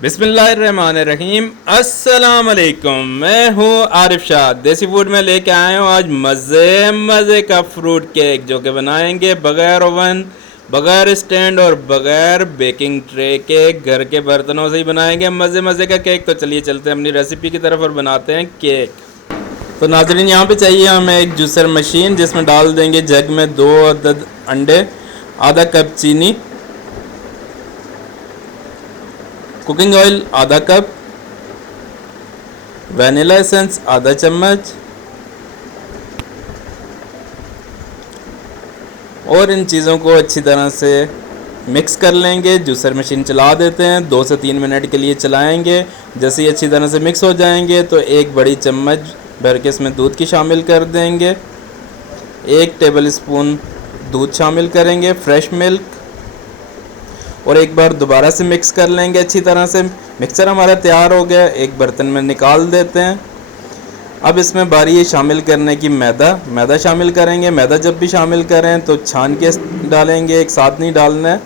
बिस्मिल्लाहिर्रहमानिर्रहीम। अस्सलाम वालेकुम। मैं हूँ आरिफ शाह। देसी फूड में लेके आया हूँ आज मज़े का फ्रूट केक, जो कि बनाएंगे बग़ैर ओवन, बग़ैर स्टैंड और बग़ैर बेकिंग ट्रे के। घर के बर्तनों से ही बनाएंगे मज़े का केक। तो चलिए चलते हैं अपनी रेसिपी की तरफ और बनाते हैं केक। तो नाज़रीन, यहाँ पे चाहिए हमें एक जूसर मशीन, जिसमें डाल देंगे जग में 2 अदद अंडे, आधा कप चीनी, कुकिंग ऑयल आधा कप, वैनिला एसेंस आधा चम्मच, और इन चीज़ों को अच्छी तरह से मिक्स कर लेंगे। जूसर मशीन चला देते हैं, 2 से 3 मिनट के लिए चलाएंगे। जैसे ही अच्छी तरह से मिक्स हो जाएंगे तो एक बड़ी चम्मच भर के इसमें दूध की शामिल कर देंगे। 1 टेबल स्पून दूध शामिल करेंगे, फ्रेश मिल्क, और एक बार दोबारा से मिक्स कर लेंगे अच्छी तरह से। मिक्सचर हमारा तैयार हो गया, एक बर्तन में निकाल देते हैं। अब इसमें बारी है शामिल करने की मैदा शामिल करेंगे। मैदा जब भी शामिल करें तो छान के डालेंगे, एक साथ नहीं डालना है।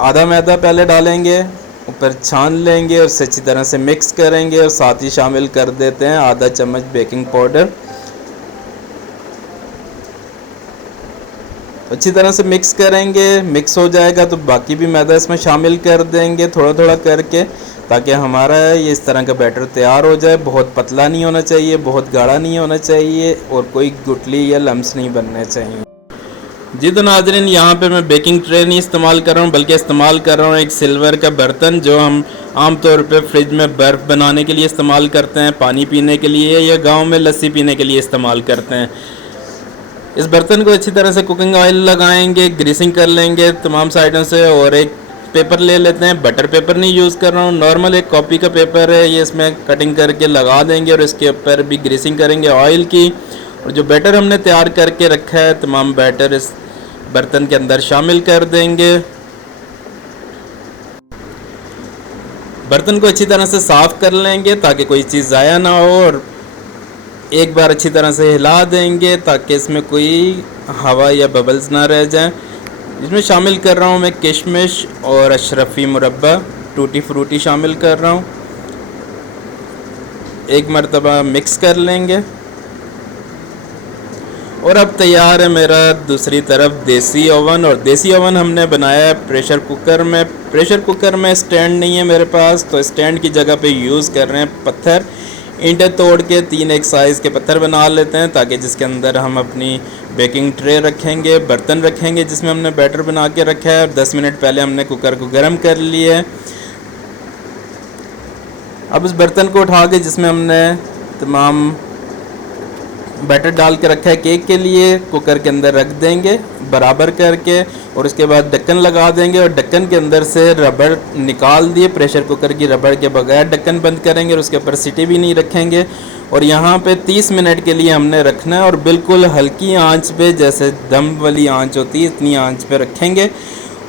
आधा मैदा पहले डालेंगे, ऊपर छान लेंगे और इसे अच्छी तरह से मिक्स करेंगे, और साथ ही शामिल कर देते हैं आधा चम्मच बेकिंग पाउडर। अच्छी तरह से मिक्स करेंगे। मिक्स हो जाएगा तो बाकी भी मैदा इसमें शामिल कर देंगे थोड़ा करके, ताकि हमारा ये इस तरह का बैटर तैयार हो जाए। बहुत पतला नहीं होना चाहिए, बहुत गाढ़ा नहीं होना चाहिए, और कोई गुठली या लम्स नहीं बनने चाहिए। जी तो नाज़रीन, यहाँ पे मैं बेकिंग ट्रे नहीं इस्तेमाल कर रहा हूँ, बल्कि इस्तेमाल कर रहा हूँ एक सिल्वर का बर्तन, जो हम आम तौर पे फ्रिज में बर्फ़ बनाने के लिए इस्तेमाल करते हैं, पानी पीने के लिए, या गाँव में लस्सी पीने के लिए इस्तेमाल करते हैं। इस बर्तन को अच्छी तरह से कुकिंग ऑयल लगाएंगे, ग्रीसिंग कर लेंगे तमाम साइडों से, और एक पेपर ले लेते हैं। बटर पेपर नहीं यूज़ कर रहा हूँ, नॉर्मल एक कॉपी का पेपर है, ये इसमें कटिंग करके लगा देंगे, और इसके ऊपर भी ग्रीसिंग करेंगे ऑयल की। और जो बैटर हमने तैयार करके रखा है, तमाम बैटर इस बर्तन के अंदर शामिल कर देंगे। बर्तन को अच्छी तरह से साफ़ कर लेंगे ताकि कोई चीज़ ज़ाया ना हो, और एक बार अच्छी तरह से हिला देंगे ताकि इसमें कोई हवा या बबल्स ना रह जाएं। इसमें शामिल कर रहा हूँ मैं किशमिश और अशरफी मुरब्बा, टूटी फ्रूटी शामिल कर रहा हूँ। एक मरतबा मिक्स कर लेंगे, और अब तैयार है मेरा दूसरी तरफ देसी ओवन। और देसी ओवन हमने बनाया है प्रेशर कुकर में। प्रेशर कुकर में स्टैंड नहीं है मेरे पास, तो स्टैंड की जगह पे यूज़ कर रहे हैं पत्थर। ईंटें तोड़ के 3 एक साइज़ के पत्थर बना लेते हैं, ताकि जिसके अंदर हम अपनी बेकिंग ट्रे रखेंगे, बर्तन रखेंगे जिसमें हमने बैटर बना के रखा है। और 10 मिनट पहले हमने कुकर को गर्म कर लिया है। अब उस बर्तन को उठा के, जिसमें हमने तमाम बैटर डाल के रखा है केक के लिए, कुकर के अंदर रख देंगे बराबर करके, और उसके बाद ढक्कन लगा देंगे, और ढक्कन के अंदर से रबड़ निकाल दिए। प्रेशर कुकर की रबड़ के बगैर ढक्कन बंद करेंगे, और उसके ऊपर सीटी भी नहीं रखेंगे। और यहाँ पे 30 मिनट के लिए हमने रखना है, और बिल्कुल हल्की आंच पे, जैसे दम वाली आंच होती है इतनी आंच पे रखेंगे।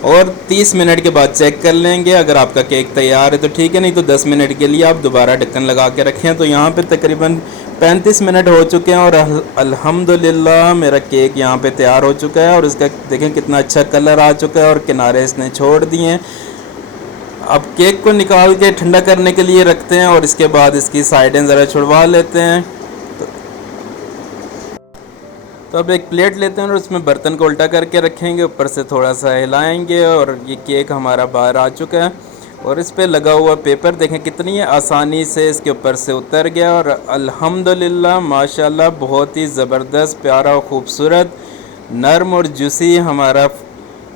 और 30 मिनट के बाद चेक कर लेंगे। अगर आपका केक तैयार है तो ठीक है, नहीं तो 10 मिनट के लिए आप दोबारा ढक्कन लगा के रखें। तो यहाँ पे तकरीबन 35 मिनट हो चुके हैं, और अल्हम्दुलिल्लाह मेरा केक यहाँ पे तैयार हो चुका है। और इसका देखें कितना अच्छा कलर आ चुका है, और किनारे इसने छोड़ दिए हैं। अब केक को निकाल के ठंडा करने के लिए रखते हैं, और इसके बाद इसकी साइडें ज़रा छुड़वा लेते हैं। तो अब एक प्लेट लेते हैं, और उसमें बर्तन को उल्टा करके रखेंगे, ऊपर से थोड़ा सा हिलाएंगे, और ये केक हमारा बाहर आ चुका है। और इस पे लगा हुआ पेपर देखें कितनी आसानी से इसके ऊपर से उतर गया। और अल्हम्दुलिल्लाह माशाल्लाह बहुत ही ज़बरदस्त, प्यारा और ख़ूबसूरत, नरम और जूसी हमारा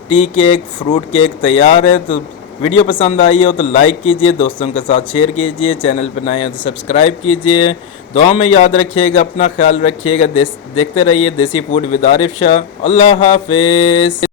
टी केक, फ्रूट केक तैयार है। तो वीडियो पसंद आई हो तो लाइक कीजिए, दोस्तों के साथ शेयर कीजिए, चैनल पर नए हो तो सब्सक्राइब कीजिए। दुआ में याद रखिएगा, अपना ख्याल रखिएगा। देखते रहिए देसी फूड विद आरिफ शाह। अल्लाह हाफिज़।